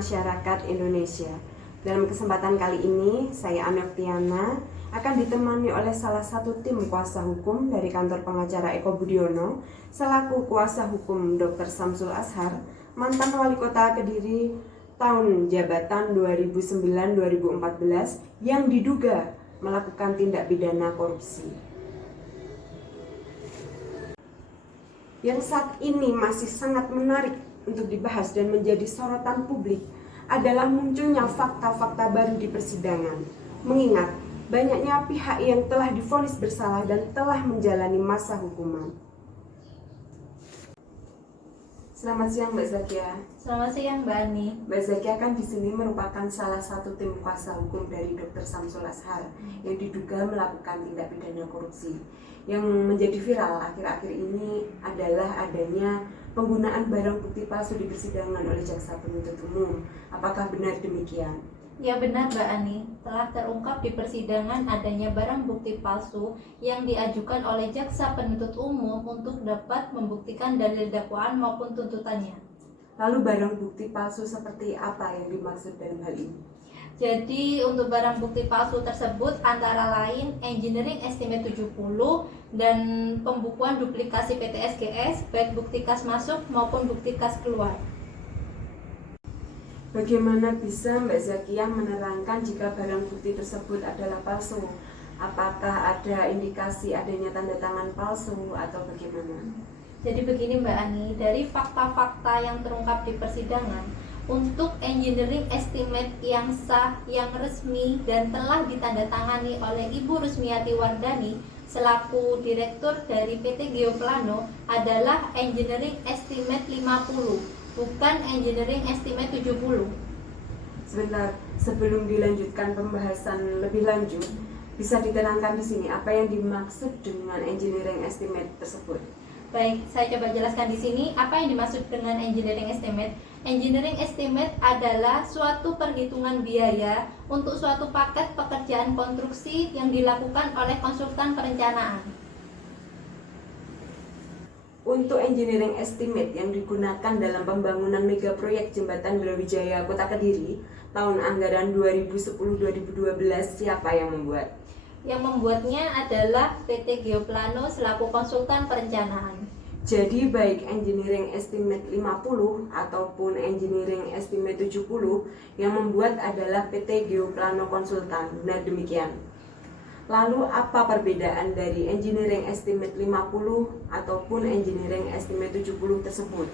masyarakat Indonesia. Dalam kesempatan kali ini, saya Anoktiana akan ditemani oleh salah satu tim kuasa hukum dari kantor pengacara Eko Budiono, selaku kuasa hukum Dr. Samsul Azhar, mantan wali kota Kediri tahun jabatan 2009-2014 yang diduga melakukan tindak pidana korupsi. Yang saat ini masih sangat menarik untuk dibahas dan menjadi sorotan publik adalah munculnya fakta-fakta baru di persidangan, mengingat banyaknya pihak yang telah divonis bersalah dan telah menjalani masa hukuman. Selamat siang Mbak Zakia. Selamat siang Mbak Ani. Mbak Zakia kan di sini merupakan salah satu tim kuasa hukum dari Dr. Samsul Azhar yang diduga melakukan tindak pidana korupsi. Yang menjadi viral akhir-akhir ini adalah adanya penggunaan barang bukti palsu di persidangan oleh jaksa penuntut umum. Apakah benar demikian? Ya benar Mbak Ani, telah terungkap di persidangan adanya barang bukti palsu yang diajukan oleh jaksa penuntut umum untuk dapat membuktikan dalil dakwaan maupun tuntutannya. Lalu barang bukti palsu seperti apa yang dimaksud dalam hal ini? Jadi untuk barang bukti palsu tersebut antara lain Engineering Estimate 70 dan pembukuan duplikasi PT SGS, baik bukti kas masuk maupun bukti kas keluar. Bagaimana bisa Mbak Zakia menerangkan jika barang bukti tersebut adalah palsu? Apakah ada indikasi adanya tanda tangan palsu atau bagaimana? Jadi begini Mbak Ani, dari fakta-fakta yang terungkap di persidangan, untuk engineering estimate yang sah, yang resmi dan telah ditandatangani oleh Ibu Rusmiati Wardani selaku Direktur dari PT Geoplano adalah engineering estimate 50. Bukan engineering estimate 70. Sebentar, sebelum dilanjutkan pembahasan lebih lanjut, bisa diterangkan di sini apa yang dimaksud dengan engineering estimate tersebut? Baik, saya coba jelaskan di sini apa yang dimaksud dengan engineering estimate. Engineering estimate adalah suatu perhitungan biaya untuk suatu paket pekerjaan konstruksi yang dilakukan oleh konsultan perencanaan. Untuk engineering estimate yang digunakan dalam pembangunan mega proyek Jembatan Brawijaya Kota Kediri tahun anggaran 2010-2012, siapa yang membuat? Yang membuatnya adalah PT Geoplano selaku konsultan perencanaan. Jadi baik engineering estimate 50 ataupun engineering estimate 70 yang membuat adalah PT Geoplano Konsultan. Benar demikian? Lalu apa perbedaan dari engineering estimate 50 ataupun engineering estimate 70 tersebut?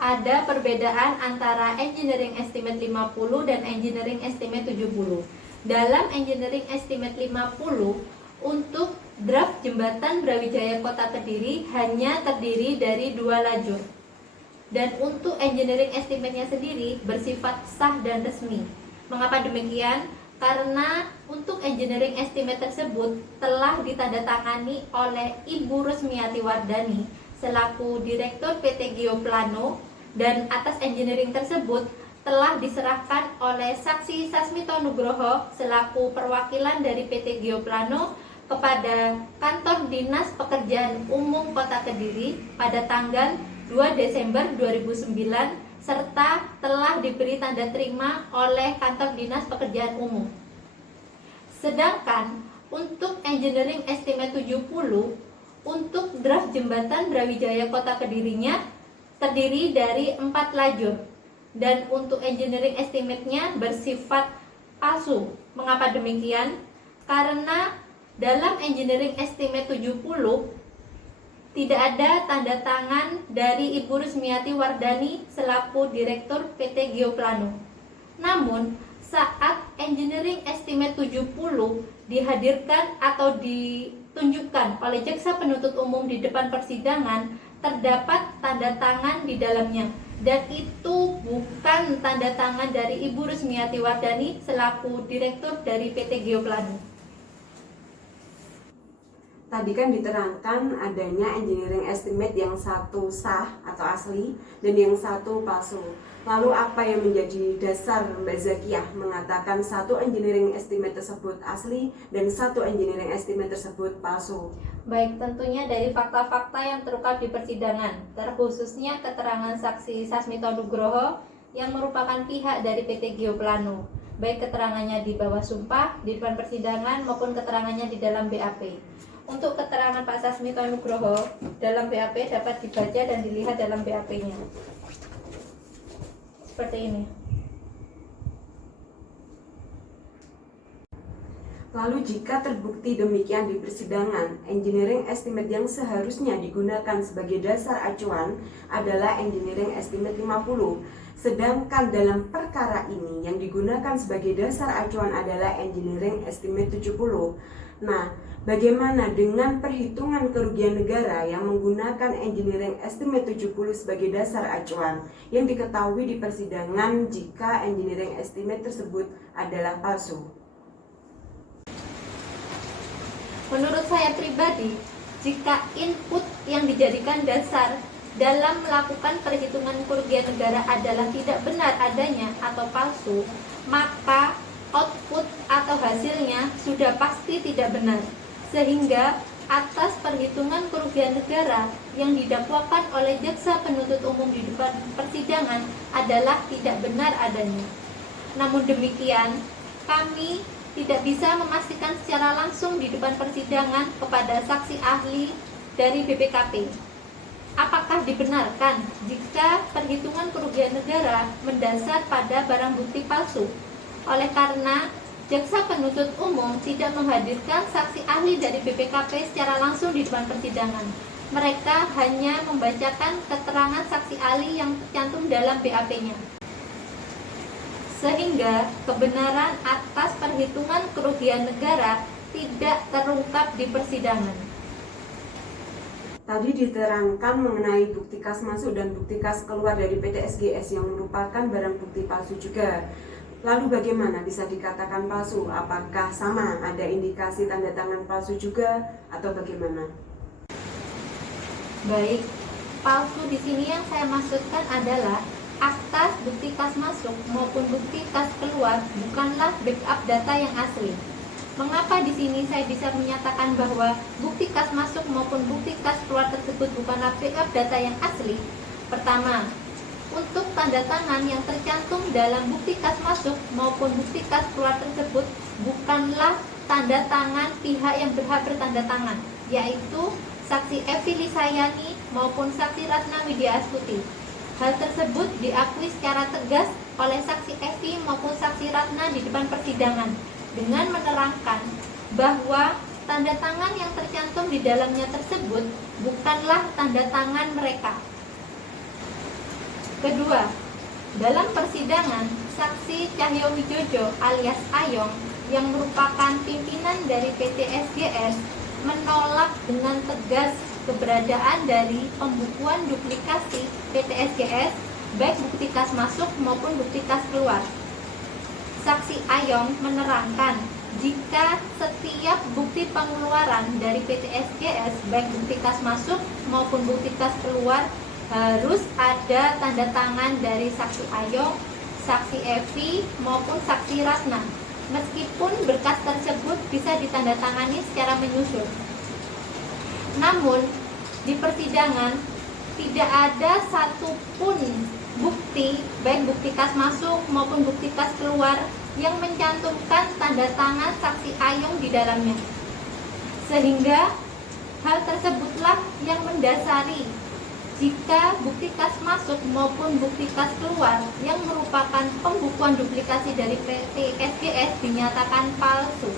Ada perbedaan antara engineering estimate 50 dan engineering estimate 70. Dalam engineering estimate 50, untuk draft jembatan Brawijaya Kota Kediri hanya terdiri dari 2 lajur. Dan untuk engineering estimate-nya sendiri bersifat sah dan resmi. Mengapa demikian? Karena untuk engineering estimate tersebut telah ditandatangani oleh Ibu Rusmiati Wardani selaku Direktur PT Geoplano, dan atas engineering tersebut telah diserahkan oleh Saksi Sasmito Nugroho selaku perwakilan dari PT Geoplano kepada Kantor Dinas Pekerjaan Umum Kota Kediri pada tanggal 2 Desember 2009 serta telah diberi tanda terima oleh Kantor Dinas Pekerjaan Umum. Sedangkan untuk engineering estimate 70 untuk draft jembatan Brawijaya Kota Kedirinya terdiri dari 4 lajur dan untuk engineering estimate-nya bersifat palsu. Mengapa demikian? Karena dalam engineering estimate 70 tidak ada tanda tangan dari Ibu Rusmiati Wardani selaku Direktur PT Geoplano. Namun, saat engineering estimate 70 dihadirkan atau ditunjukkan oleh jaksa penuntut umum di depan persidangan, terdapat tanda tangan di dalamnya. Dan itu bukan tanda tangan dari Ibu Rusmiati Wardani selaku Direktur dari PT Geoplano. Tadi kan diterangkan adanya engineering estimate yang satu sah atau asli dan yang satu palsu. Lalu apa yang menjadi dasar Mbak Zakiah mengatakan satu engineering estimate tersebut asli dan satu engineering estimate tersebut palsu? Baik, tentunya dari fakta-fakta yang terungkap di persidangan, terkhususnya keterangan saksi Sasmito Nugroho yang merupakan pihak dari PT Geoplano, baik keterangannya di bawah sumpah, di depan persidangan maupun keterangannya di dalam BAP. Untuk keterangan Pak Sasmito Nugroho dalam BAP dapat dibaca dan dilihat dalam BAP-nya. Seperti ini. Lalu jika terbukti demikian di persidangan, engineering estimate yang seharusnya digunakan sebagai dasar acuan adalah engineering estimate 50. Sedangkan dalam perkara ini yang digunakan sebagai dasar acuan adalah engineering estimate 70. Nah, bagaimana dengan perhitungan kerugian negara yang menggunakan engineering estimate 70 sebagai dasar acuan yang diketahui di persidangan jika engineering estimate tersebut adalah palsu? Menurut saya pribadi, jika input yang dijadikan dasar dalam melakukan perhitungan kerugian negara adalah tidak benar adanya atau palsu, maka output atau hasilnya sudah pasti tidak benar. Sehingga atas perhitungan kerugian negara yang didakwakan oleh jaksa penuntut umum di depan persidangan adalah tidak benar adanya. Namun demikian, kami tidak bisa memastikan secara langsung di depan persidangan kepada saksi ahli dari BPKP. Apakah dibenarkan jika perhitungan kerugian negara mendasar pada barang bukti palsu? Oleh karena jaksa penuntut umum tidak menghadirkan saksi ahli dari BPKP secara langsung di depan persidangan. Mereka hanya membacakan keterangan saksi ahli yang tercantum dalam BAP-nya. Sehingga kebenaran atas perhitungan kerugian negara tidak terungkap di persidangan. Tadi diterangkan mengenai bukti kas masuk dan bukti kas keluar dari PT SGS yang merupakan barang bukti palsu juga. Lalu bagaimana bisa dikatakan palsu? Apakah sama ada indikasi tanda tangan palsu juga atau bagaimana? Baik, palsu di sini yang saya maksudkan adalah atas bukti kas masuk maupun bukti kas keluar bukanlah backup data yang asli. Mengapa di sini saya bisa menyatakan bahwa bukti kas masuk maupun bukti kas keluar tersebut bukanlah backup data yang asli? Pertama, untuk tanda tangan yang tercantum dalam bukti kas masuk maupun bukti kas keluar tersebut bukanlah tanda tangan pihak yang berhak bertanda tangan, yaitu saksi Evi Lisayani maupun saksi Ratna Widya Astuti. Hal tersebut diakui secara tegas oleh saksi Evi maupun saksi Ratna di depan persidangan dengan menerangkan bahwa tanda tangan yang tercantum di dalamnya tersebut bukanlah tanda tangan mereka. Kedua, dalam persidangan, saksi Cahyo Wijojo alias Ayong yang merupakan pimpinan dari PT SGS menolak dengan tegas keberadaan dari pembukuan duplikasi PT SGS baik bukti kas masuk maupun bukti kas keluar. Saksi Ayong menerangkan jika setiap bukti pengeluaran dari PT SGS baik bukti kas masuk maupun bukti kas keluar harus ada tanda tangan dari saksi Ayong, saksi Evi maupun saksi Ratna, meskipun berkas tersebut bisa ditandatangani secara menyusul. Namun di persidangan tidak ada satupun bukti baik bukti kas masuk maupun bukti kas keluar yang mencantumkan tanda tangan saksi Ayong di dalamnya. Sehingga hal tersebutlah yang mendasari jika bukti kas masuk maupun bukti kas keluar yang merupakan pembukuan duplikasi dari PT SGS dinyatakan palsu.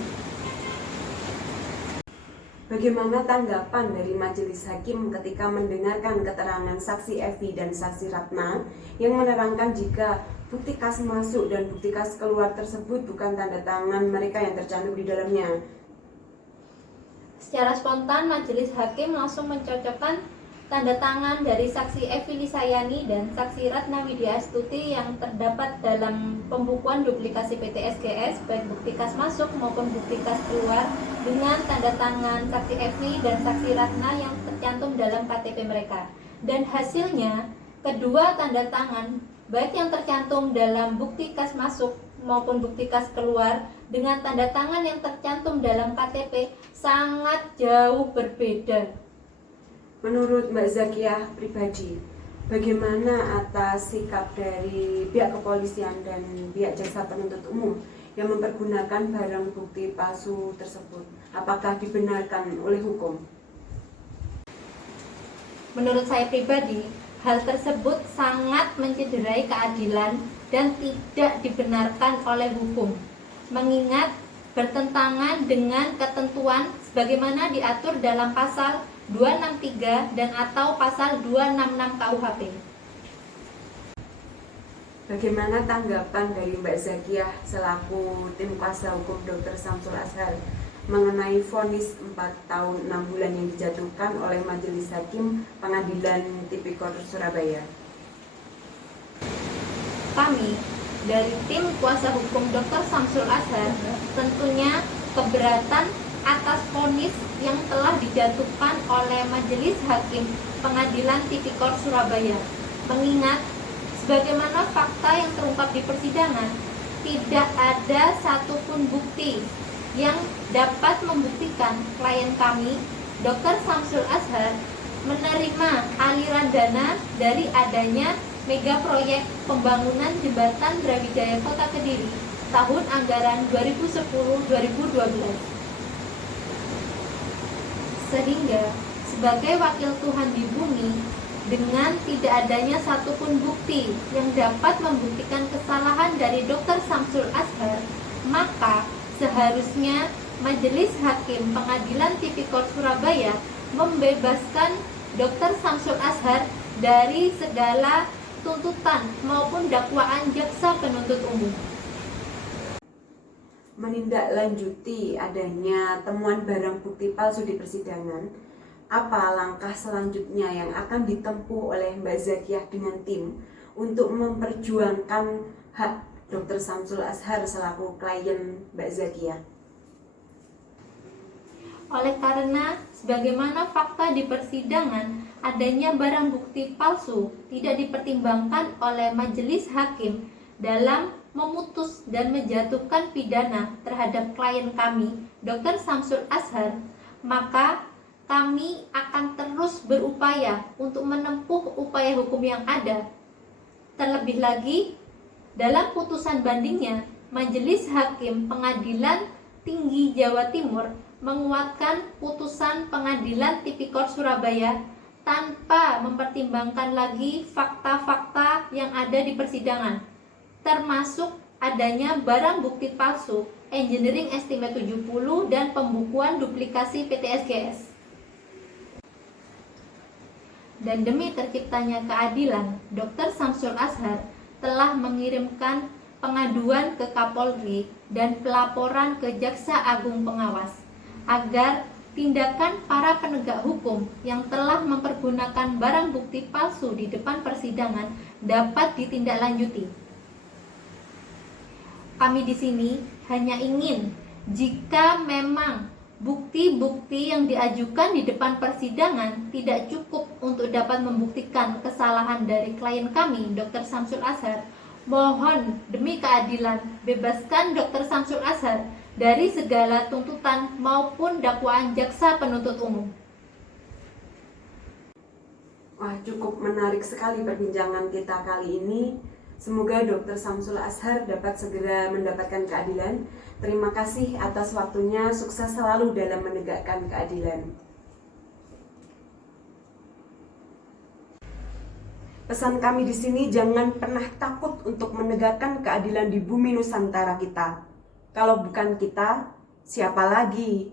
Bagaimana tanggapan dari majelis hakim ketika mendengarkan keterangan saksi Evi dan saksi Ratna yang menerangkan jika bukti kas masuk dan bukti kas keluar tersebut bukan tanda tangan mereka yang tercantum di dalamnya? Secara spontan majelis hakim langsung mencocokkan tanda tangan dari saksi Evi Lisayani dan saksi Ratna Widya Astuti yang terdapat dalam pembukuan duplikasi PT SGS, baik bukti kas masuk maupun bukti kas keluar, dengan tanda tangan saksi Evi dan saksi Ratna yang tercantum dalam KTP mereka. Dan hasilnya, kedua tanda tangan, baik yang tercantum dalam bukti kas masuk maupun bukti kas keluar dengan tanda tangan yang tercantum dalam KTP sangat jauh berbeda. Menurut Mbak Zakiah pribadi, bagaimana atas sikap dari pihak kepolisian dan pihak jaksa penuntut umum yang mempergunakan barang bukti palsu tersebut? Apakah dibenarkan oleh hukum? Menurut saya pribadi, hal tersebut sangat mencederai keadilan dan tidak dibenarkan oleh hukum, mengingat bertentangan dengan ketentuan sebagaimana diatur dalam pasal 263 dan atau pasal 266 KUHP. Bagaimana tanggapan dari Mbak Zakiah selaku tim kuasa hukum Dr. Samsul Azhar mengenai vonis 4 tahun 6 bulan yang dijatuhkan oleh Majelis Hakim Pengadilan Tipikor Surabaya? Kami dari tim kuasa hukum Dr. Samsul Azhar tentunya keberatan atas vonis yang telah dijatuhkan oleh Majelis Hakim Pengadilan Tipikor Surabaya, mengingat sebagaimana fakta yang terungkap di persidangan, tidak ada satupun bukti yang dapat membuktikan klien kami, Dr. Samsul Azhar, menerima aliran dana dari adanya mega proyek pembangunan jembatan Brawijaya Kota Kediri tahun anggaran 2010-2012. Sehingga sebagai wakil Tuhan di bumi, dengan tidak adanya satupun bukti yang dapat membuktikan kesalahan dari Dr. Samsul Azhar, maka seharusnya Majelis Hakim Pengadilan Tipikor Surabaya membebaskan Dr. Samsul Azhar dari segala tuntutan maupun dakwaan jaksa penuntut umum. Menindaklanjuti adanya temuan barang bukti palsu di persidangan, apa langkah selanjutnya yang akan ditempuh oleh Mbak Zakiah dengan tim untuk memperjuangkan hak Dr. Samsul Azhar selaku klien Mbak Zakiah? Oleh karena sebagaimana fakta di persidangan adanya barang bukti palsu tidak dipertimbangkan oleh majelis hakim dalam memutus dan menjatuhkan pidana terhadap klien kami, Dr. Samsul Azhar, maka kami akan terus berupaya untuk menempuh upaya hukum yang ada. Terlebih lagi, dalam putusan bandingnya, Majelis Hakim Pengadilan Tinggi Jawa Timur menguatkan putusan Pengadilan Tipikor Surabaya tanpa mempertimbangkan lagi fakta-fakta yang ada di persidangan, termasuk adanya barang bukti palsu, engineering estimate 70 dan pembukuan duplikasi PT SGS. Dan demi terciptanya keadilan, Dr. Samsul Azhar telah mengirimkan pengaduan ke Kapolri dan pelaporan ke Jaksa Agung Pengawas agar tindakan para penegak hukum yang telah mempergunakan barang bukti palsu di depan persidangan dapat ditindaklanjuti. Kami di sini hanya ingin jika memang bukti-bukti yang diajukan di depan persidangan tidak cukup untuk dapat membuktikan kesalahan dari klien kami, Dr. Samsul Azhar, mohon demi keadilan bebaskan Dr. Samsul Azhar dari segala tuntutan maupun dakwaan jaksa penuntut umum. Wah, cukup menarik sekali perbincangan kita kali ini. Semoga Dr. Samsul Azhar dapat segera mendapatkan keadilan. Terima kasih atas waktunya, sukses selalu dalam menegakkan keadilan. Pesan kami di sini, jangan pernah takut untuk menegakkan keadilan di bumi Nusantara kita. Kalau bukan kita, siapa lagi?